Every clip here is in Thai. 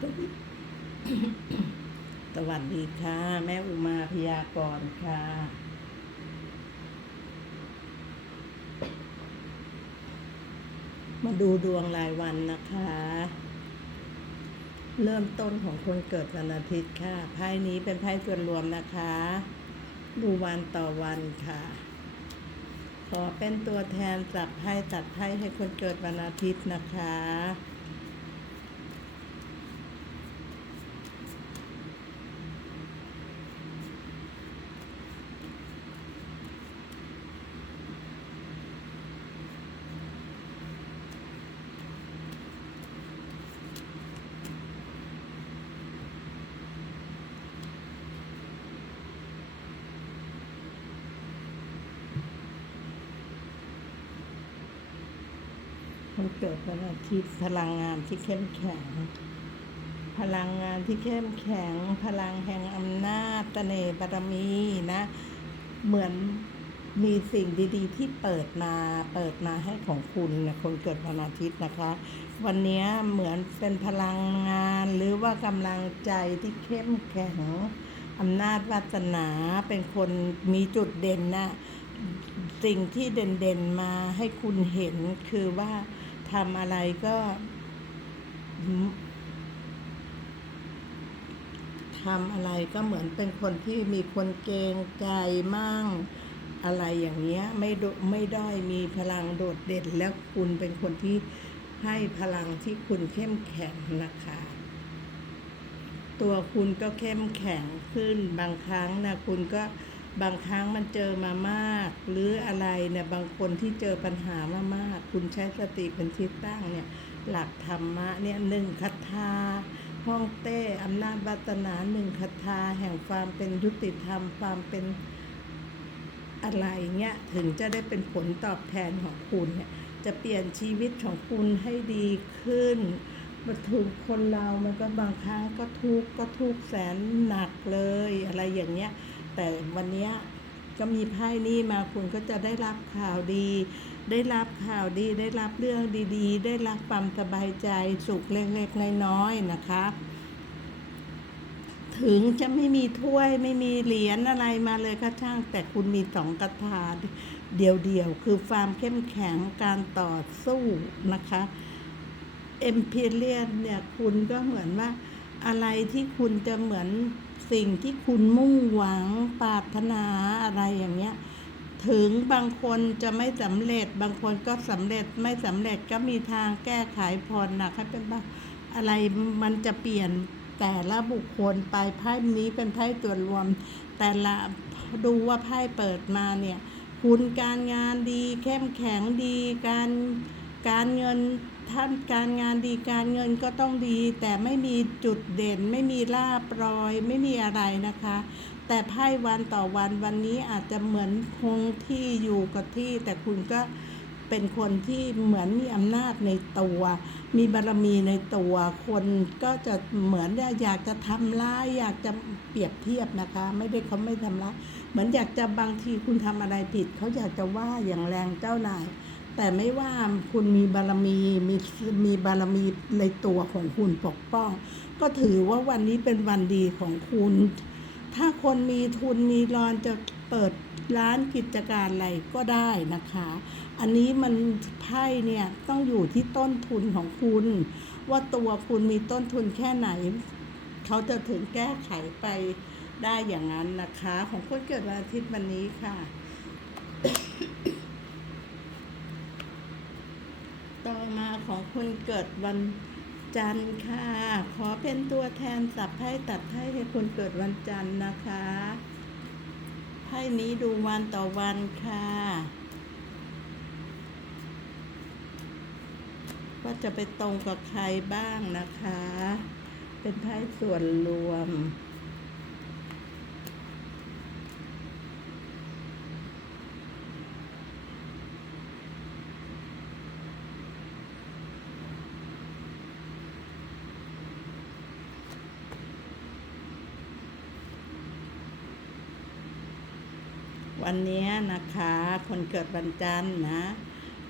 สวัสดีค่ะ แม่อุมาพยากรณ์ค่ะ มาดูดวงรายวันนะคะ เริ่มต้นของคนเกิดวันอาทิตย์ค่ะ ไพ่นี้เป็นไพ่ส่วนรวมนะคะ ดูวันต่อวันค่ะ ขอเป็นตัวแทนจับไพ่ตัดไพ่ให้คนเกิดวันอาทิตย์นะคะ คนเกิดวันอาทิตย์พลังงานที่เข้มแข็ง พลังงานที่เข้มแข็ง พลังแห่งอำนาจตเนบารมีนะ เหมือนมีสิ่งดีๆ ที่เปิดมาเปิดมาให้ของคุณนะคนเกิดวันอาทิตย์นะคะ วันนี้เหมือนเป็นพลังงานหรือว่ากำลังใจที่เข้มแข็งอำนาจวาสนาเป็นคนมีจุดเด่นนะสิ่งที่เด่นๆมาให้คุณเห็นคือว่า ทำอะไรก็ทำอะไรก็เหมือนเป็นคนที่มีคนเกงใจมั่ง อะไรอย่างเงี้ยไม่ไม่ด้อยมีพลังโดดเด่นแล้วคุณเป็นคนที่ให้พลังที่คุณเข้มแข็งนะคะ ตัวคุณก็เข้มแข็งขึ้นบางครั้งนะคุณก็ บางครั้งมันเจอมามาก หรืออะไรเนี่ยบางคนที่เจอปัญหามามาก คุณใช้สติเป็นที่ตั้งเนี่ยหลักธรรมะเนี่ยหนึ่งคาถาห้องเต้อำนาจวัตนาหนึ่งคาถาแห่งความเป็นยุติธรรมความเป็นอะไรเงี้ยถึงจะได้เป็นผลตอบแทนของคุณเนี่ยจะเปลี่ยนชีวิตของคุณให้ดีขึ้นมาถูกคนเรามันก็บางครั้งก็ทุกข์ก็ทุกข์แสนหนักเลยอะไรอย่างเงี้ย แต่วันนี้ก็มีไพ่นี้มาคุณก็จะได้รับข่าวดี ได้รับข่าวดี ได้รับเรื่องดีๆ ได้รับความสบายใจสุขเล็กๆน้อยๆนะคะ ถึงจะไม่มีถ้วยไม่มีเหรียญอะไรมาเลยก็ช่าง แต่คุณมีสองกระถาเดียวๆคือความเข้มแข็งการต่อสู้นะคะเอ็มพีเรียนเนี่ยคุณก็เหมือนว่าอะไรที่คุณจะเหมือน สิ่งที่คุณมุ่งหวังปรารถนาอะไรอย่างเงี้ยถึงบางคนจะไม่สำเร็จ บางคนก็สำเร็จไม่สำเร็จก็มีทางแก้ไขผ่อนหนักให้เป็นบ้าอะไรมันจะเปลี่ยนแต่ละบุคคลไปไพ่นี้เป็นไพ่ตัวรวม แต่ละดูว่าไพ่เปิดมาเนี่ย คุณการงานดี เข้มแข็งดีการการเงิน ท่านการงานดีการเงินก็ต้องดี แต่ไม่มีจุดเด่น ไม่มีลาบรอย ไม่มีอะไรนะคะ แต่ไพ่วันต่อวันวันนี้อาจจะเหมือนคงที่อยู่กับที่ แต่คุณก็เป็นคนที่เหมือนมีอำนาจในตัว มีบารมีในตัว คนก็จะเหมือนอยากจะทำร้ายอยากจะเปรียบเทียบนะคะ ไม่ได้เขาไม่ทำร้ายเหมือนอยากจะบางทีคุณทำอะไรผิดเขาอยากจะว่าอย่างแรงเจ้านาย แต่ไม่ว่าคุณมีบารมีมีมีบารมีในตัวของคุณปกป้อง ก็ถือว่าวันนี้เป็นวันดีของคุณ ถ้าคนมีทุนมีรอนจะเปิดร้านกิจการอะไรก็ได้นะคะ อันนี้มันไพ่เนี่ยต้องอยู่ที่ต้นทุนของคุณ ว่าตัวคุณมีต้นทุนแค่ไหน เขาจะถึงแก้ไขไปได้อย่างนั้นนะคะ ของคนเกิดวันอาทิตย์วันนี้ค่ะ ต่อมาของคนเกิดวันจันทร์ค่ะ ขอเป็นตัวแทนสับไพ่ตัดไพ่ให้คนเกิดวันจันทร์นะคะไพ่นี้ดูวันต่อวันค่ะว่าจะไปตรงกับใครบ้างนะคะ เป็นไพ่ส่วนรวม วันนี้นะคะ คนเกิดวันจันทร์นะ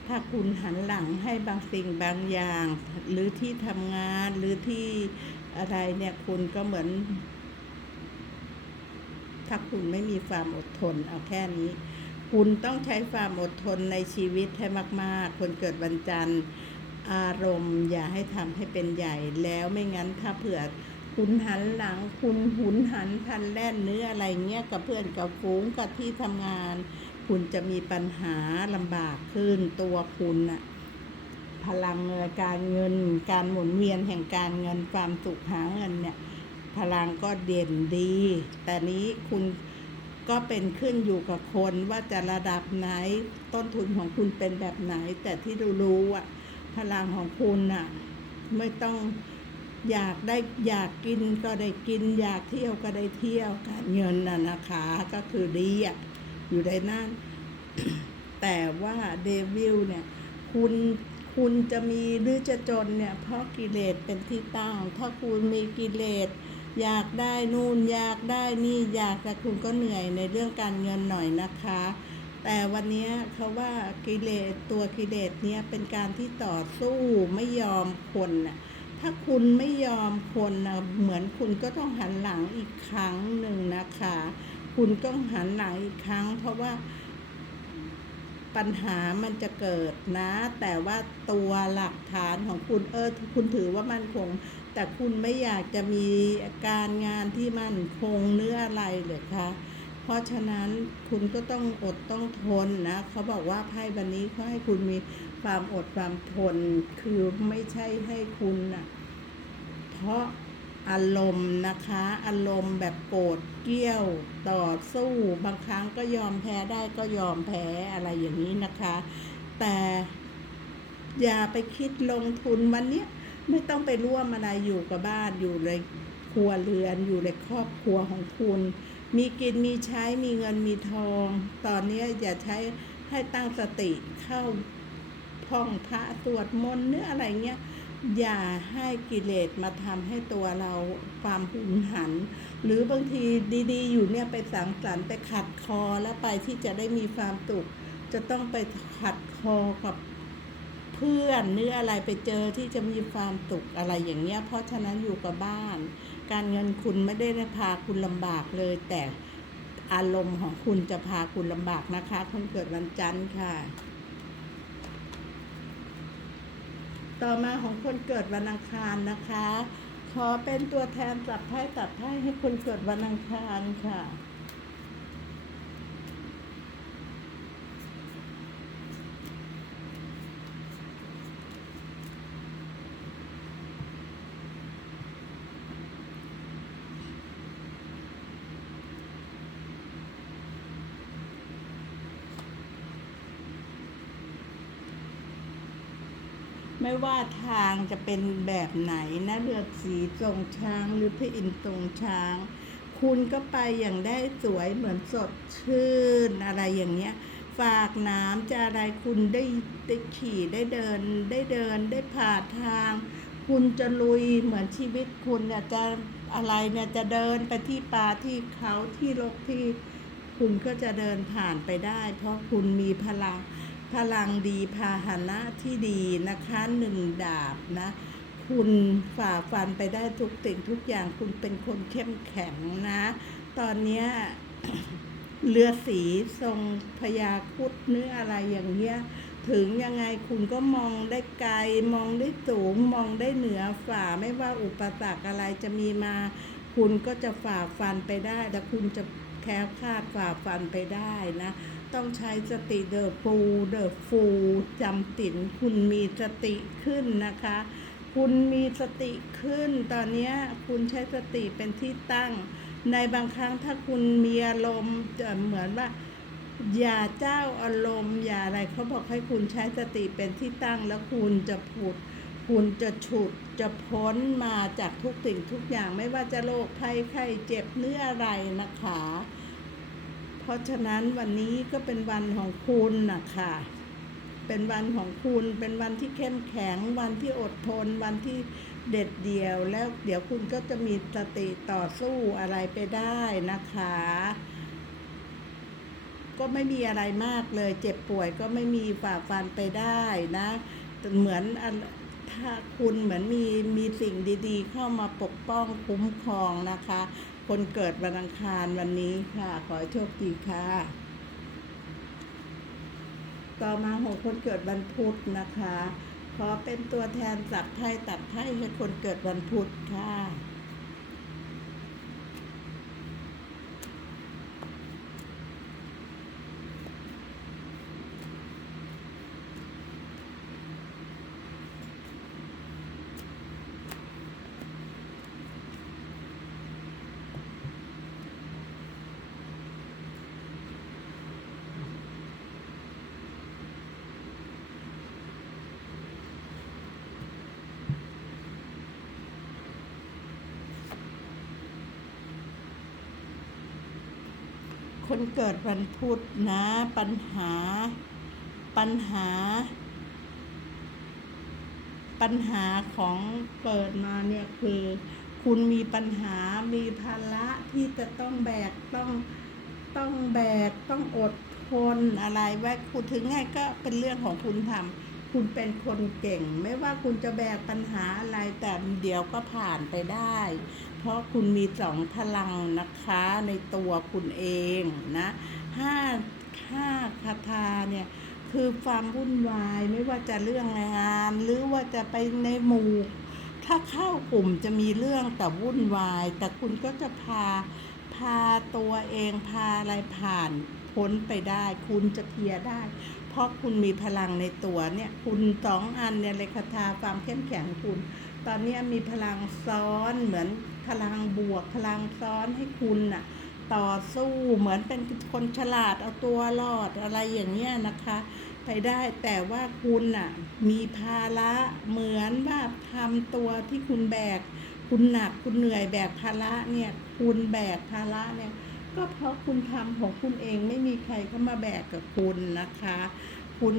ถ้าคุณหันหลังให้บางสิ่งบางอย่าง หรือที่ทำงานหรือที่อะไรเนี่ยคุณก็เหมือน ถ้าคุณไม่มีความอดทนเอาแค่นี้ คุณต้องใช้ความอดทนในชีวิตให้มาก ๆ คนเกิดวันจันทร์ อารมณ์อย่าให้ทำให้เป็นใหญ่แล้วไม่งั้นถ้าเผื่อ คุณหันหลังคุณหุนหันพันแล่นเนื้ออะไรเงี้ยกับเพื่อนกับฝูงกับที่ทำงาน คุณจะมีปัญหาลำบากขึ้นตัวคุณน่ะพลังเงินการเงินการหมุนเวียนแห่งการเงินความสุขหาเงินเนี่ยพลังก็เด่นดี แต่นี้คุณก็เป็นขึ้นอยู่กับคนว่าจะระดับไหนต้นทุนของคุณเป็นแบบไหน แต่ที่รู้ๆอะพลังของคุณน่ะไม่ต้อง อยากได้อยากกินก็ได้กิน อยากเที่ยวก็ได้เที่ยวการเงินน่ะนะคะก็คือดีอะอยู่ในนั้น แต่ว่าเดวิลเนี่ยคุณคุณจะมีหรือจะจนเนี่ยเพราะกิเลสเป็นที่ตั้ง ถ้าคุณมีกิเลสอยากได้นู่นอยากได้นี่อยากแต่คุณก็เหนื่อยในเรื่องการเงินหน่อยนะคะ แต่วันนี้เขาว่ากิเลสตัวกิเลสเนี้ยเป็นการที่ต่อสู้ไม่ยอมคนน่ะ ถ้าคุณไม่ยอมคนนะเหมือนคุณก็ต้องหันหลังอีกครั้งหนึ่งนะคะ คุณต้องหันหลังอีกครั้ง เพราะว่าปัญหามันจะเกิดนะ แต่ว่าตัวหลักฐานของคุณเออคุณถือว่ามันคง แต่คุณไม่อยากจะมีการงานที่มั่นคงเนื้ออะไรเลยคะ ราะฉะนั้นคุณก็ต้องอดต้องทนนะเขาบอกว่าไพ่วันนี้เขาให้คุณมีความอดความทน คือไม่ใช่ให้คุณนะเพราะอารมณ์นะคะ อารมณ์แบบโกรธเกรี้ยวต่อสู้บางครั้งก็ยอมแพ้ได้ก็ยอมแพ้อะไรอย่างนี้นะคะ แต่อย่าไปคิดลงทุนวันนี้ไม่ต้องไปร่วมอะไรอยู่กับบ้านอยู่ในครัวเรือนอยู่ในครอบครัวของคุณ มีกินมีใช้มีเงินมีทอง ตอนนี้อย่าใช้ให้ตั้งสติเข้าท่องพระสวดมนต์เนื้ออะไรเงี้ยอย่าให้กิเลสมาทำให้ตัวเราความหุนหัน หรือบางทีดีๆ อยู่เนี่ยไปสังสรรค์ไปขัดคอแล้วไปที่จะได้มีความสุขจะต้องไปขัดคอกับเพื่อนหรืออะไรไปเจอที่จะมีความสุขอะไรอย่างเงี้ยเพราะฉะนั้นอยู่กับบ้าน การเงินคุณไม่ได้พาคุณลำบากเลย แต่อารมณ์ของคุณจะพาคุณลำบากนะคะ คนเกิดวันจันทร์ค่ะ ต่อมาของคนเกิดวันอังคารนะคะ ขอเป็นตัวแทนจับไพ่ตัดไพ่ให้คนเกิดวันอังคารค่ะ ไม่ว่าทางจะเป็นแบบไหนนะเลือสีทรงช้างหรือพระอินทร์ทรงช้าง คุณก็ไปอย่างได้สวยเหมือนสดชื่นอะไรอย่างเงี้ย ฝากน้ำจะอะไรคุณได้ได้ขี่ได้เดิน ได้เดินได้ผ่าทาง คุณจะลุยเหมือนชีวิตคุณเนี่ยจะอะไรเนี่ยจะเดินไปที่ป่าที่เขาที่รกที่ คุณก็จะเดินผ่านไปได้ เพราะคุณมีพลัง พลังดีพาหนะที่ดีนะคะหนึ่งดาบนะ คุณฝ่าฟันไปได้ทุกสิ่งทุกอย่างคุณเป็นคนเข้มแข็งนะ ตอนเนี้ยเรือสีทรงพญาคุดเนื้ออะไรอย่างเงี้ยถึงยังไงคุณก็มองได้ไกล มองได้สูง มองได้เหนือฝ่าไม่ว่าอุปสรรคอะไรจะมีมา คุณก็จะฝ่าฟันไปได้ และคุณจะแคล้วคลาดฝ่าฟันไปได้นะ ต้องใช้สติเดอะฟูเดอะฟูจำติ่นคุณมีสติขึ้นนะคะ คุณมีสติขึ้น ตอนนี้คุณใช้สติเป็นที่ตั้ง ในบางครั้งถ้าคุณมีอารมณ์เหมือนว่าอย่าเจ้าอารมณ์อย่าอะไรเขาบอกให้คุณใช้สติเป็นที่ตั้งแล้วคุณจะผุด คุณจะฉุดจะพ้นมาจากทุกสิ่งทุกอย่างไม่ว่าจะโรคภัยไข้เจ็บเนื้ออะไรนะคะ ราะฉะนั้นวันนี้ก็เป็นวันของคุณนะคะเป็นวันของคุณเป็นวันที่เข้มแข็ง วันที่อดทน วันที่เด็ดเดี่ยว แล้วเดี๋ยวคุณก็จะมีสติต่อสู้อะไรไปได้นะคะ ก็ไม่มีอะไรมากเลย เจ็บป่วยก็ไม่มีฝ่าฟันไปได้นะ เหมือนอันถ้าคุณเหมือนมีมีสิ่งดี ๆ เข้ามาปกป้องคุ้มครองนะคะ คนเกิดวันอังคารวันนี้ค่ะ ขอโชคดีค่ะ ต่อมาหกคนเกิดวันพุธนะคะ ขอเป็นตัวแทนสับไทยตัดไทยให้คนเกิดวันพุธค่ะ คนเกิดวันพุธนะ ปัญหา ปัญหา ปัญหาของเกิดมาเนี่ยคือ คุณมีปัญหามีภาระที่จะต้องแบกต้องต้องแบกต้องอดทนอะไรไว้คุณถึงไงก็เป็นเรื่องของคุณทำ คุณเป็นคนเก่ง ไม่ว่าคุณจะแบกปัญหาอะไรแต่เดี๋ยวก็ผ่านไปได้ เพราะคุณมีสองพลังนะคะในตัวคุณเองนะห้าห้าคาถาเนี่ยคือความวุ่นวายไม่ว่าจะเรื่องงาน หรือว่าจะไปในหมู่ถ้าเข้ากลุ่มจะมีเรื่องแต่วุ่นวาย แต่คุณก็จะพาพาตัวเองพาอะไรผ่านพ้นไปได้ คุณจะเคลียร์ได้ เพราะคุณมีพลังในตัวเนี่ยคุณสองอันเนี่ยเลยคาถาความเข้มแข็งคุณ ตอนนี้มีพลังซ้อนเหมือนพลังบวกพลังซ้อนให้คุณน่ะต่อสู้เหมือนเป็นคนฉลาดเอาตัวรอดอะไรอย่างเงี้ยนะคะ ไปได้แต่ว่าคุณน่ะมีภาระเหมือนว่าทำตัวที่คุณแบก คุณหนักคุณเหนื่อยแบกภาระเนี่ยคุณแบกภาระเนี่ย ก็เพราะคุณทำของคุณเองไม่มีใครเข้ามาแบกกับคุณนะคะ คุณ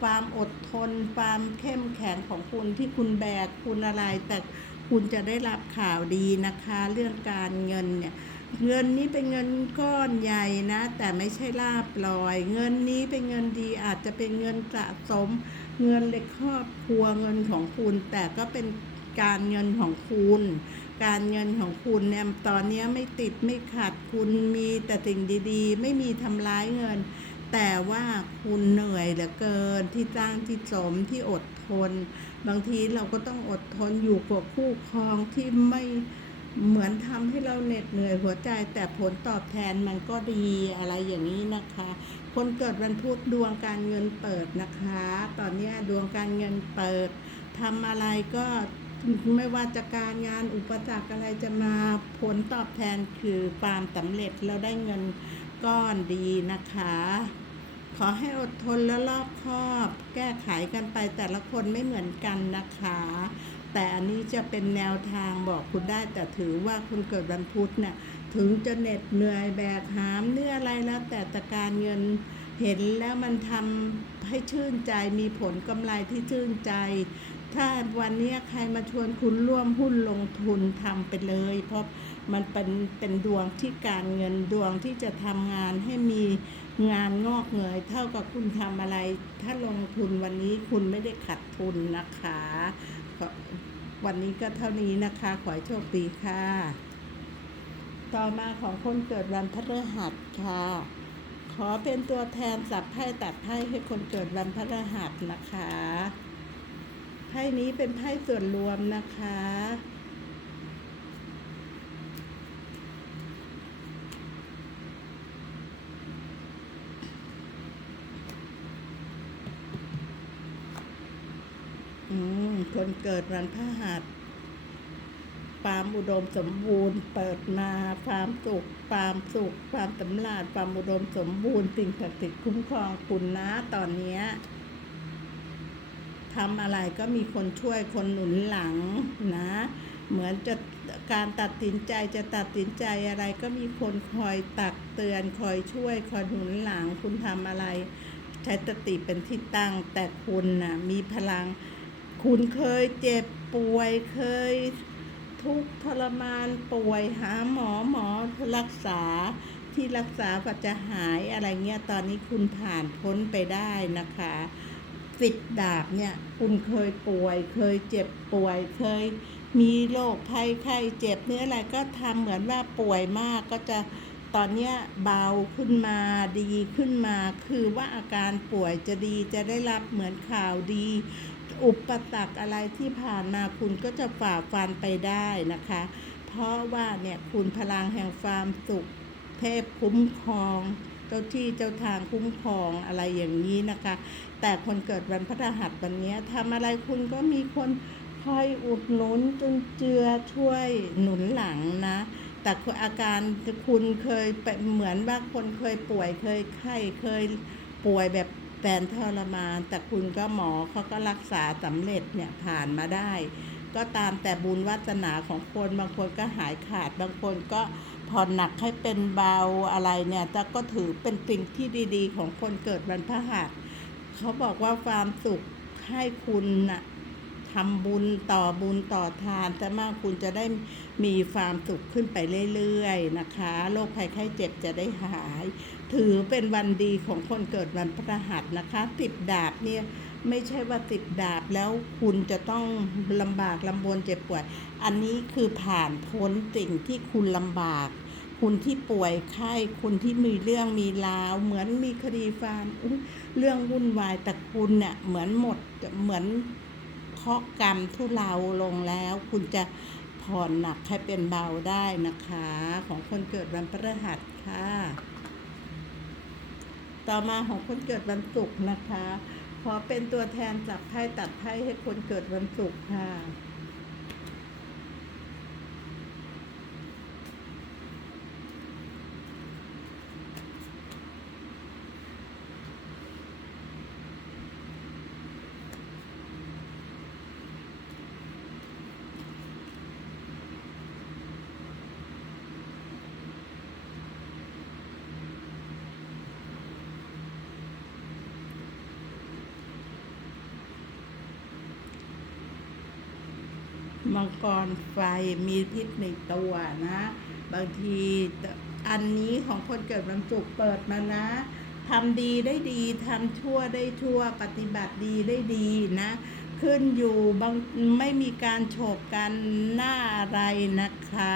ความอดทนความเข้มแข็งของคุณที่คุณแบกคุณอะไร แต่คุณจะได้รับข่าวดีนะคะ เรื่องการเงินเนี่ยเงินนี้เป็นเงินก้อนใหญ่นะ แต่ไม่ใช่ลาบลอย เงินนี้เป็นเงินดีอาจจะเป็นเงินสะสม เงินในครอบครัวเงินของคุณ แต่ก็เป็นการเงินของคุณ การเงินของคุณเนี่ยตอนนี้ไม่ติดไม่ขัดคุณมีแต่สิ่งดีๆ ไม่มีทำร้ายเงิน แต่ว่าคุณเหนื่อยเหลือเกินที่จ้างที่สมที่อดทน บางทีเราก็ต้องอดทนอยู่กับคู่ครองที่ไม่เหมือนทำให้เราเหน็ดเหนื่อยหัวใจ แต่ผลตอบแทนมันก็ดีอะไรอย่างนี้นะคะ คนเกิดวันพุธดวงการเงินเปิดนะคะ ตอนนี้ดวงการเงินเปิดทำอะไรก็ ไม่ว่าจะการงานอุปสรรคอะไรจะมาผลตอบแทนคือความสำเร็จเราได้เงินก้อนดีนะคะ ขอให้อดทนและรอบคอบ แก้ไขกันไปแต่ละคนไม่เหมือนกันนะคะ แต่อันนี้จะเป็นแนวทางบอกคุณได้ แต่ถือว่าคุณเกิดวันพุธเนี่ยถึงจะเหน็ดเหนื่อยแบกหามเนื้ออะไรแล้ว แต่ตการเงินเห็นแล้วมันทำให้ชื่นใจมีผลกำไรที่ชื่นใจ ถ้าวันนี้ใครมาชวนคุณร่วมหุ้นลงทุนทำไปเลย เพราะมันเป็นเป็นดวงที่การเงินดวงที่จะทำงานให้มีงานงอกเงย เท่ากับคุณทำอะไร ถ้าลงทุนวันนี้คุณไม่ได้ขัดทุนนะคะ วันนี้ก็เท่านี้นะคะ ขอให้โชคดีค่ะ ต่อมาของคนเกิดวันพฤหัสค่ะ ขอเป็นตัวแทนสับไพ่ตัดไพ่ให้คนเกิดวันพฤหัสนะคะ พ่นี้เป็นไพ่ส่วนรวมนะคะ อืม คนเกิดวันพฤหัสความอุดมสมบูรณ์ เปิดมาความสุขความสุขความสำราญความอุดมสมบูรณ์ สิ่งศักดิ์สิทธิ์คุ้มครองคุณนะตอนเนี้ย ทำอะไรก็มีคนช่วยคนหนุนหลังนะ เหมือนจะการตัดสินใจจะตัดสินใจอะไรก็มีคนคอยตักเตือนคอยช่วยคอยหนุนหลัง คุณทำอะไรใช้สติเป็นที่ตั้ง แต่คุณนะ่ะมีพลัง คุณเคยเจ็บป่วยเคยทุกทรมานป่วยหาหมอหมอรักษาที่รักษาปัจจะหายอะไรเงี้ยตอนนี้คุณผ่านพ้นไปได้นะคะ สิบดาบเนี่ย คุณเคยป่วย เคยเจ็บป่วย เคยมีโรคภัยไข้เจ็บเนื้ออะไรก็ทำเหมือนว่าป่วยมากก็จะตอนเนี้ยเบาขึ้นมาดีขึ้นมา คือว่าอาการป่วยจะดีจะได้รับเหมือนข่าวดี อุปสรรคอะไรที่ผ่านมาคุณก็จะฝ่าฟันไปได้นะคะ เพราะว่าเนี่ยคุณพลังแห่งความสุขเทพคุ้มครอง เจ้าที่เจ้าทางคุ้มครองอะไรอย่างนี้นะคะ แต่คนเกิดวันพฤหัสวันนี้ทำอะไรคุณก็มีคนคอยอุดหนุนจนเจือช่วยหนุนหลังนะ แต่อาการคุณเคยเป็นเหมือนว่าคนเคยป่วยเคยไข้เคยป่วยแบบแสนทรมาน แต่คุณก็หมอเขาก็รักษาสำเร็จเนี่ยผ่านมาได้ ก็ตามแต่บุญวาสนาของคนบางคนก็หายขาดบางคนก็ ผ่อนหนักให้เป็นเบาอะไรเนี่ยแต่ก็ถือเป็นสิ่งที่ดีๆ ของคนเกิดวันพฤหัสเขาบอกว่าความสุขให้คุณน่ะทำบุญต่อบุญต่อทานแต่มากคุณจะได้มีความสุขขึ้นไปเรื่อยๆนะคะโรคภัยไข้เจ็บจะได้หาย ถือเป็นวันดีของคนเกิดวันพฤหัสนะคะติดดาบเนี่ยไม่ใช่ว่าติดดาบแล้วคุณจะต้องลำบากลำบนเจ็บป่วยอันนี้คือผ่านพ้นสิ่งที่คุณลำบาก คุณที่ป่วยไข้คุณที่มีเรื่องมีราว เหมือนมีคดีฟาร์มเรื่องวุ่นวายแต่คุณเนี่ยเหมือนหมดเหมือนเคาะกรรมทุเลาลงแล้ว คุณจะผ่อนหนักให้เป็นเบาได้นะคะ ของคนเกิดวันพฤหัสค่ะ ต่อมาของคนเกิดวันศุกร์นะคะ ขอเป็นตัวแทนจับไพ่ตัดไพ่ให้คนเกิดวันศุกร์ค่ะ มังกรไฟมีพิษในตัวนะ บางทีอันนี้ของคนเกิดวันศุกร์เปิดมานะทำดีได้ดีทำชั่วได้ชั่ว ปฏิบัติดีได้ดีนะ ขึ้นอยู่บางไม่มีการโฉกกันหน้าอะไรนะคะ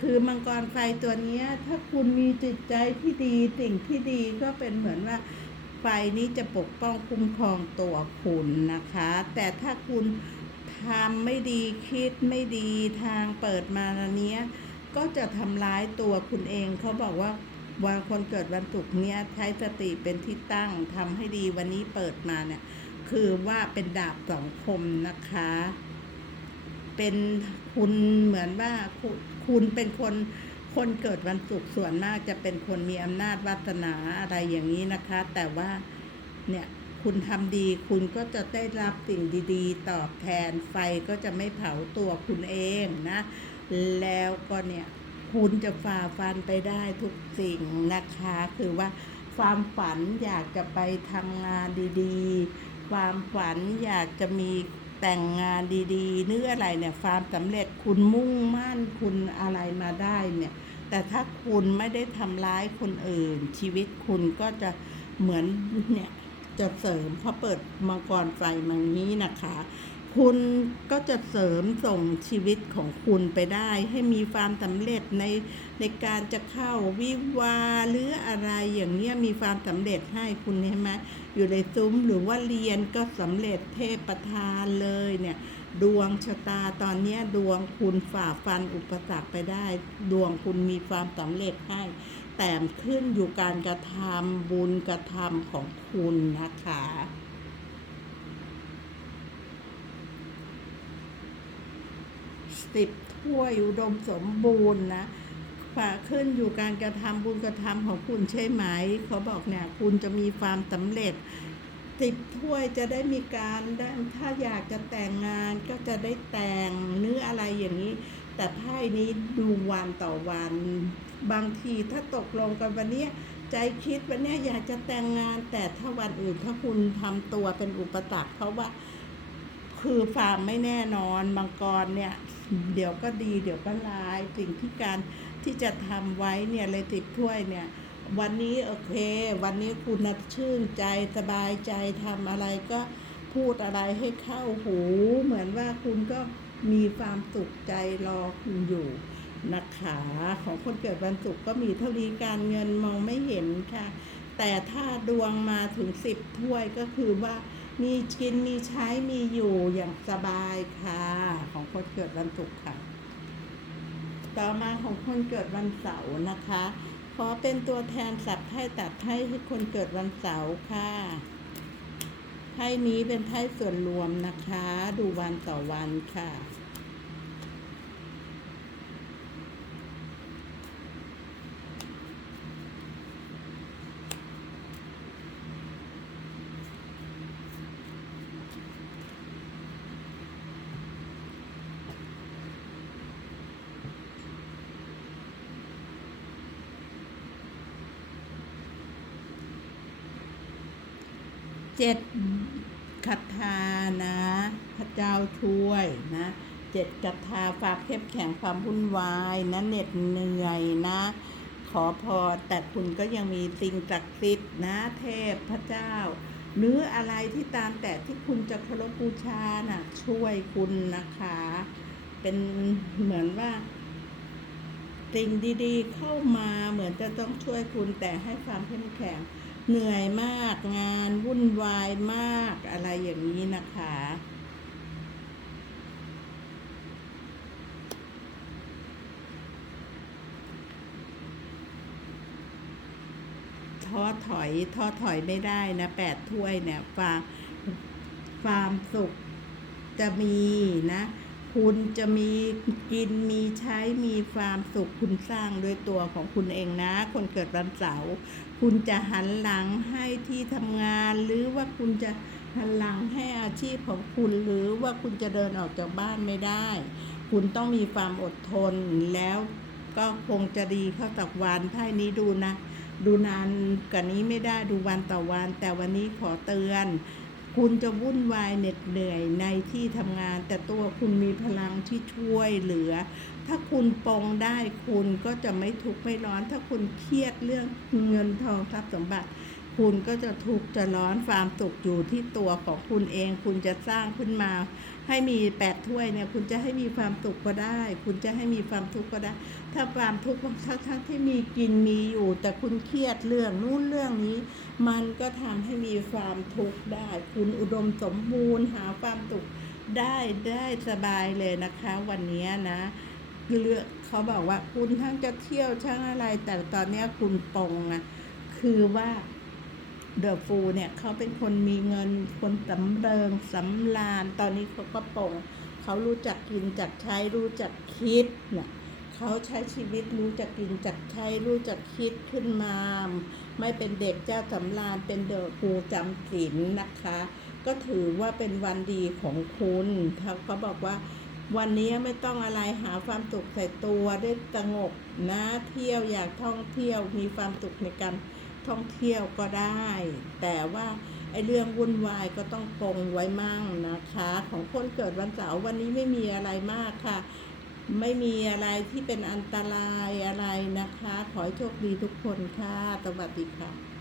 คือมังกรไฟตัวนี้ถ้าคุณมีจิตใจที่ดีสิ่งที่ดีก็เป็นเหมือนว่าไฟนี้จะปกป้องคุ้มครองตัวคุณนะคะ แต่ถ้าคุณ ทำไม่ดีคิดไม่ดีทางเปิดมาเนี้ย ก็จะทำร้ายตัวคุณเองเขาบอกว่าวันคนเกิดวันศุกร์เนี้ยใช้สติเป็นที่ตั้งทำให้ดีวันนี้เปิดมาเนี่ย คือว่าเป็นดาบสองคมนะคะ เป็นคุณเหมือนว่าคุณคุณเป็นคนคนเกิดวันศุกร์ส่วนมากจะเป็นคนมีอำนาจวาสนาอะไรอย่างนี้นะคะ แต่ว่าเนี่ย คุณทำดี คุณก็จะได้รับสิ่งดีๆ ตอบแทนไฟก็จะไม่เผาตัวคุณเองนะ แล้วก็เนี่ยคุณจะฝ่าฟันไปได้ทุกสิ่งนะคะ คือว่าความฝันอยากจะไปทำงานดีๆ ความฝันอยากจะมีแต่งงานดีๆ เนื้ออะไรเนี่ยความสำเร็จคุณมุ่งมั่นคุณอะไรมาได้เนี่ย แต่ถ้าคุณไม่ได้ทำร้ายคนอื่น ชีวิตคุณก็จะเหมือนเนี่ย จะเสริมพอเปิดมังกรไฟมานี้นะคะ คุณก็จะเสริมส่งชีวิตของคุณไปได้ ให้มีความสำเร็จในในการจะเข้าวิวาหรืออะไรอย่างเงี้ยมีความสำเร็จให้คุณเห็นไหมอยู่ในซุ้มหรือว่าเรียนก็สำเร็จเทพประทานเลยเนี่ยดวงชะตาตอนนี้ดวงคุณฝ่าฟันอุปสรรคไปได้ ดวงคุณมีความสำเร็จให้ แต่ขึ้นอยู่การกระทำบุญกระทำของคุณนะคะ สิบถ้วยอุดมสมบูรณ์นะฝาขึ้นอยู่การกระทำบุญกระทำของคุณใช่ไหม เขาบอกเนี่ยคุณจะมีความสำเร็จสิบถ้วยจะได้มีการได้ถ้าอยากจะแต่งงานก็จะได้แต่งเนื้ออะไรอย่างนี้ แต่ไพ่นี้ดูวันต่อวัน บางทีถ้าตกลงกันวันเนี้ยใจคิดวันเนี้ยอยากจะแต่งงาน แต่ถ้าวันอื่นถ้าคุณทำตัวเป็นอุปสรรคเพราะว่าคือฟามไม่แน่นอนมังกรเนี่ย เดี๋ยวก็ดีเดี๋ยวก็ร้ายสิ่งที่การที่จะทำไว้เนี่ยเลยติดถ้วยเนี่ย วันนี้โอเค วันนี้คุณน่ะชื่นใจสบายใจทำอะไรก็พูดอะไรให้เข้าหู เหมือนว่าคุณก็มีความสุขใจรอคุณอยู่ นะคะของคนเกิดวันศุกร์ก็มีเท่านี้การเงินมองไม่เห็นค่ะ แต่ถ้าดวงมาถึงสิบถ้วยก็คือว่ามีกินมีใช้มีอยู่อย่างสบายค่ะ ของคนเกิดวันศุกร์ค่ะ ต่อมาของคนเกิดวันเสาร์นะคะ ขอเป็นตัวแทนสับไพ่ตัดไพ่ให้คนเกิดวันเสาร์ค่ะไพ่นี้เป็นไพ่ส่วนรวมนะคะ ดูวันต่อวันค่ะ เจ็ดคาถานะ พระเจ้าช่วยนะเจ็ดคาถาความเข้มแข็งความวุ่นวายนะเหน็ดเหนื่อยนะ ขอพรแต่คุณก็ยังมีสิ่งศักดิ์สิทธิ์นะเทพพระเจ้า หรืออะไรที่ตามแต่ที่คุณจะเคารพบูชาน่ะช่วยคุณนะคะ เป็นเหมือนว่า สิ่งดีๆเข้ามาเหมือนจะต้องช่วยคุณแต่ให้ความเข้มแข็ง เหนื่อยมากงานวุ่นวายมากอะไรอย่างนี้นะคะ ท้อถอยท้อถอยไม่ได้นะแปดถ้วยเนี่ยความความสุขจะมีนะ คุณจะมีกินมีใช้มีความสุขคุณสร้างด้วยตัวของคุณเองนะ คนเกิดวันเสาร์คุณจะหันหลังให้ที่ทำงาน หรือว่าคุณจะหันหลังให้อาชีพของคุณ หรือว่าคุณจะเดินออกจากบ้านไม่ได้ คุณต้องมีความอดทนแล้วก็คงจะดีเข้าจากวันไพ่นี้ดูนะ ดูนานกว่านี้ไม่ได้ดูวันต่อวัน แต่วันนี้ขอเตือน คุณจะวุ่นวายเหน็ดเหนื่อยในที่ทำงาน แต่ตัวคุณมีพลังที่ช่วยเหลือ ถ้าคุณปองได้คุณก็จะไม่ทุกข์ไม่ร้อน ถ้าคุณเครียดเรื่องเงินทองทรัพย์สมบัติ คุณก็จะทุกข์จะร้อนความสุขอยู่ที่ตัวของคุณเอง คุณจะสร้างขึ้นมา ให้มีแปดถ้วยเนี่ยคุณจะให้มีความสุขก็ได้ คุณจะให้มีความทุกข์ก็ได้ ถ้าความทุกข์ทั้งทั้งที่มีกินมีอยู่ แต่คุณเครียดเรื่องนู้นเรื่องนี้ มันก็ทำให้มีความทุกข์ได้ คุณอุดมสมบูรณ์หาความสุขได้ได้สบายเลยนะคะ วันนี้นะเลือกเขาบอกว่าคุณทั้งจะเที่ยวทั้งอะไร แต่ตอนนี้คุณปรงอะคือว่า เดอะฟูเนี่ยเขาเป็นคนมีเงินคนสำเริงสำราญตอนนี้เขาก็ปรงเขารู้จักกินจักใช้รู้จักคิดเนี่ยเขาใช้ชีวิตรู้จักกินจักใช้รู้จักคิดขึ้นมา ไม่เป็นเด็กเจ้าสำราญเป็นเดอะครูจำศีลนะคะ ก็ถือว่าเป็นวันดีของคุณเขาเขาบอกว่าวันนี้ไม่ต้องอะไรหาความสุขใส่ตัวได้สงบนะ เที่ยวอยากท่องเที่ยวมีความสุขในการ ท่องเที่ยวก็ได้ แต่ว่าไอ้เรื่องวุ่นวายก็ต้องปงไว้มั่งนะคะ ของคนเกิดวันเสาร์วันนี้ไม่มีอะไรมากค่ะ ไม่มีอะไรที่เป็นอันตรายอะไรนะคะ ขอให้โชคดีทุกคนค่ะ สวัสดีค่ะ